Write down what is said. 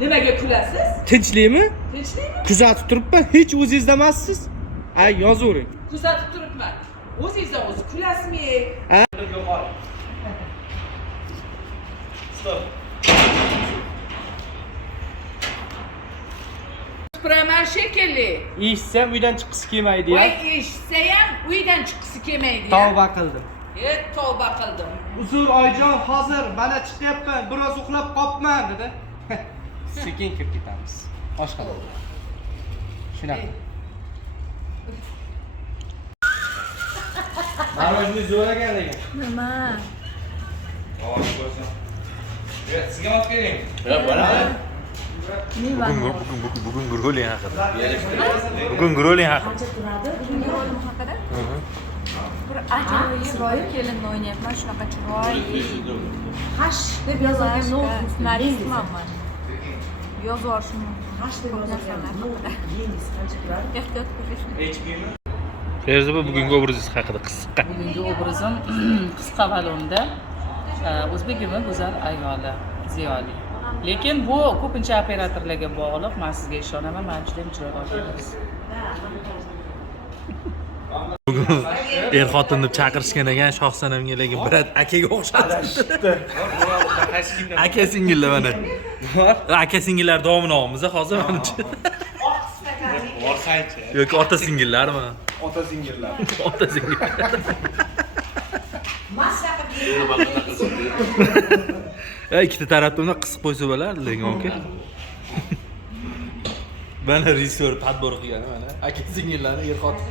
Nimaga kulasiz? Tinchlikmi? Tinchlikmi? Kuzatib turibman, hech o'zingizda emassiz. Ay, yozavering. Kuzatib turibman. O'zingizdan o'zi kulasizmi? Stop. Supuraman shekilli. Eshitsam uydan chiqqisi kelmaydi ya. Voy eshitsa ham uydan chiqqisi kelmaydi. Tavba qildim. Tavba qildim. Uzr oyijon, hozir mana chiqyapman, biroz uxlab qopman dedi. Sekin kirib ketamiz. Oshxonaga. Shunaqa. Marojni zo'r ekan lekin. Nima? Ovoz qo'ysan. Sizga olib keling. Bugun Gurgulin haqida. Bugun Gurgulin haqida. Qancha turadi? Bugungi rolim haqida? Bir ajoyib chiroyli kelinni o'ynayapman, shunaqa chiroyli. Hash deb yozilgan ssenaristman men. Yozib yuborishim mumkin. Hash deb yozilgan haqida. Ehtiyot bo'lish. Ferza bugungi obrazingiz haqida qisqa. Bugungi obrazim qisqa valonda o'zbekimiz go'zal ayoli, ziyoli. Lekin bu ko'pincha operatorlarga bog'liq. Men sizga ishonaman, men juda ham chiroyli oshpaz. Bugun xotin deb chaqirishgan ekan, Shohsanamga lekin brat akaga o'xshatdi. Aka singillar mana. Aka singillar davomini olamiz hozir menimcha. Borsanchi. Yoki ota singillarmi? Ota singillar. Ota singillar. Ikkita tarafdan qisib qo'ysa bo'lardi lekin aka. Mana rejissyor tadbir qilgan mana. Aka singillarni xotin.